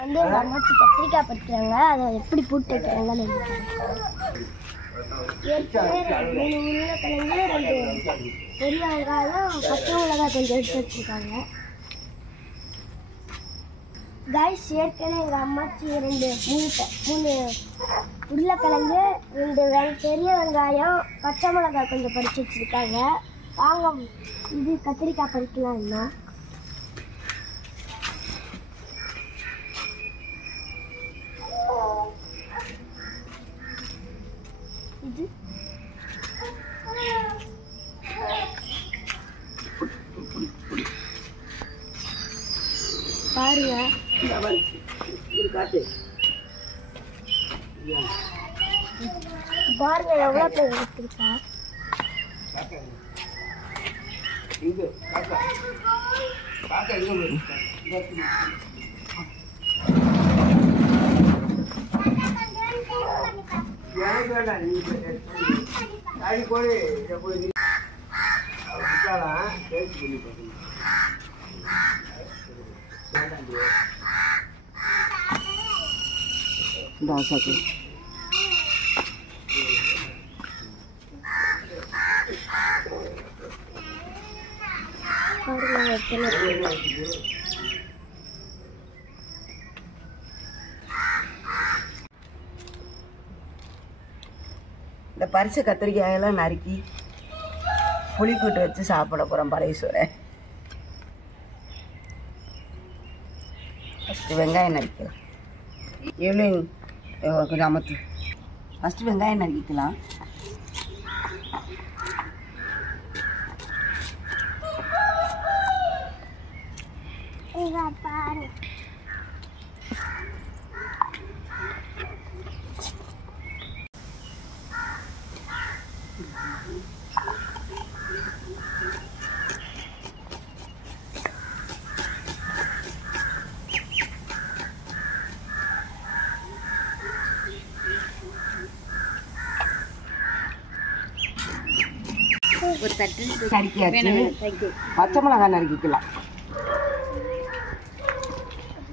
வந்து எங்கள் அம்மாச்சி கத்திரிக்காய் பறிக்கிறாங்க. அதை எப்படி போட்டு வைக்கிறாங்கன்னு ஏற்கனவே 3 உருளைக்கிழங்கு 2 பெரிய வெங்காயம் பச்சை மிளகாய் கொஞ்சம் எடுத்து வச்சுருக்காங்க. கைஸ் ஏற்கனவே எங்கள் அம்மாச்சி 3 உருளைக்கிழங்கு 2 பெரிய வெங்காயம் பச்சை மிளகாய் கொஞ்சம் பறித்து வச்சுருக்காங்க. வாங்க இது கத்திரிக்காய் பறிக்கலாம். என்ன இது பாருங்க, பாருங்க எவ்வளோ பேர் எடுத்துருக்கா. இந்த பறிச்ச கத்திரிக்காயெல்லாம் நறுக்கி புளிக்கூட்டு வச்சு சாப்பிட போகிறோம். பழைய சோறை ஃபஸ்ட்டு வெங்காயம் நறுக்கலாம். எவ்வளோ கொஞ்சம் அமர்த்து. ஃபஸ்ட்டு வெங்காயம் நறுக்கிக்கலாம். பாரு ஒரு தட்டு நறுக்கியாச்சு. பச்சை மிளகாய் நறுக்கிக்கலாம்.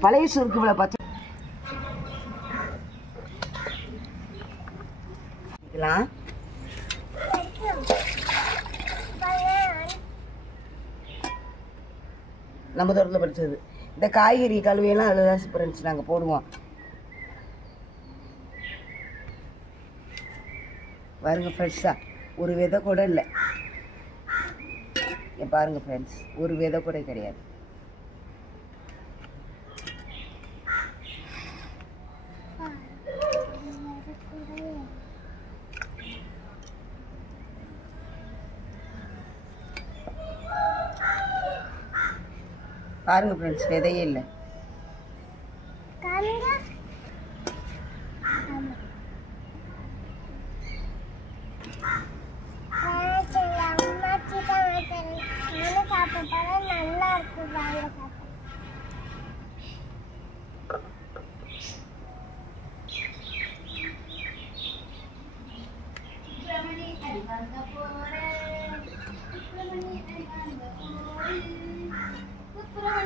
பழைய சுருக்கு இவ்வளோ பச்சை நம்ம தோட்டத்தில் படித்தது. இந்த காய்கறி கழுவியெல்லாம் அதில் தான் சூப்பர் இருந்துச்சு. நாங்கள் போடுவோம். பாருங்க ஃப்ரெஷ்ஷாக ஒரு விதை கூட இல்லை. பாருங்க ஃப்ரெண்ட்ஸ், ஒரு விதை கூட கிடையாது. பாருங்க ஃப்ரெண்ட்ஸ், விதையே இல்லை. நல்லா இருக்கு.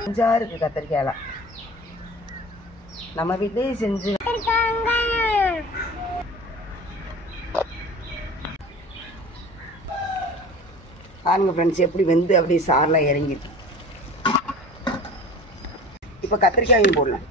கொஞ்சம் இருக்கு கத்திரிக்காயெல்லாம். நம்ம வீட்லயே செஞ்சு பாருங்க ஃப்ரெண்ட்ஸ், எப்படி வெந்து அப்படியே சாரெலாம் இறங்கிட்டு. இப்போ கத்திரிக்காயும் போடலாம்.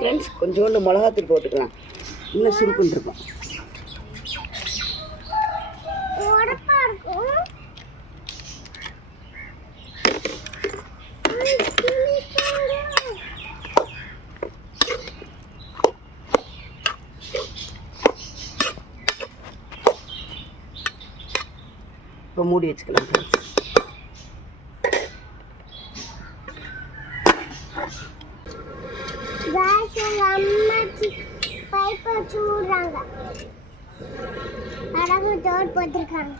ஃப்ரெண்ட்ஸ், கொஞ்சோண்டு மிளகாத்தூள் போட்டுக்கலாம். இன்னும் சுருக்குன்னு இருக்கும். இப்போ மூடி வச்சுக்கலாம் ஃப்ரெண்ட்ஸ். எங்க அம்மாச்சி பைப் வச்சு விடுறாங்க. அழகு டோர் போட்டிருக்காங்க.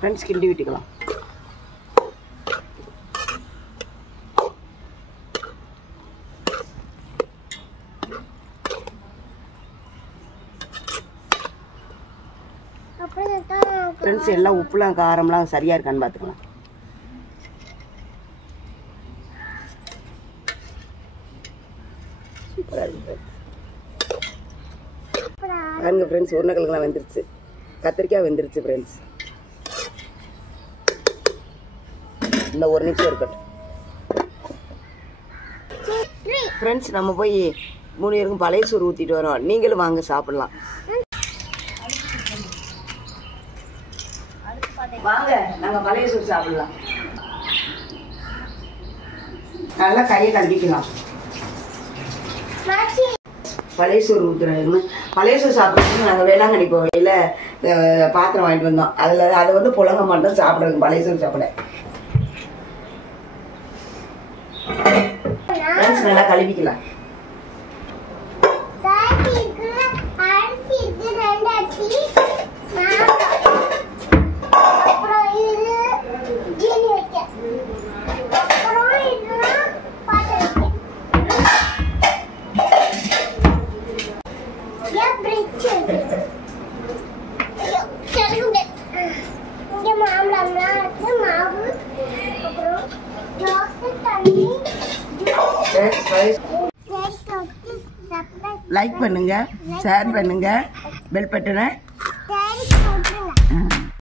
ஃப்ரெண்ட்ஸ் கிண்டி விட்டுக்கலாம். ஃப்ரெண்ட்ஸ் எல்லாம் உப்புலாம் காரம்லாம் சரியா இருக்கான்னு பார்த்துக்கலாம். பாருங்க ஃப்ரெண்ட்ஸ், உருளைக்கிழங்குலாம் வெந்துருச்சு, கத்திரிக்காய் வெந்துருச்சு ஃப்ரெண்ட்ஸ். இந்த ஒரு நிமிஷம் இருக்கட்டும் ஃப்ரெண்ட்ஸ். நம்ம போய் 3 பேருக்கும் பழைய சோறு ஊற்றிட்டு வரோம். நீங்களும் வாங்க சாப்பிடலாம். வாங்க, நாங்கள் பழைய சோறு சாப்பிடலாம். நல்லா கையை கழுவிக்கலாம். பழைய சோறு ஊற்றுறோம். பழைய சோறு சாப்பிட்றதுக்கு நாங்கள் வேளாங்கண்ணி போவையில் பாத்திரம் வாங்கிட்டு வந்தோம். அதை வந்து புழங்க மாட்டோம் சாப்பிட்றதுக்கு. பழைய சோறு சாப்பிட நல்லா கழுவிக்கலாம். லைக் பண்ணுங்க, ஷேர் பண்ணுங்க, பெல் பட்டனை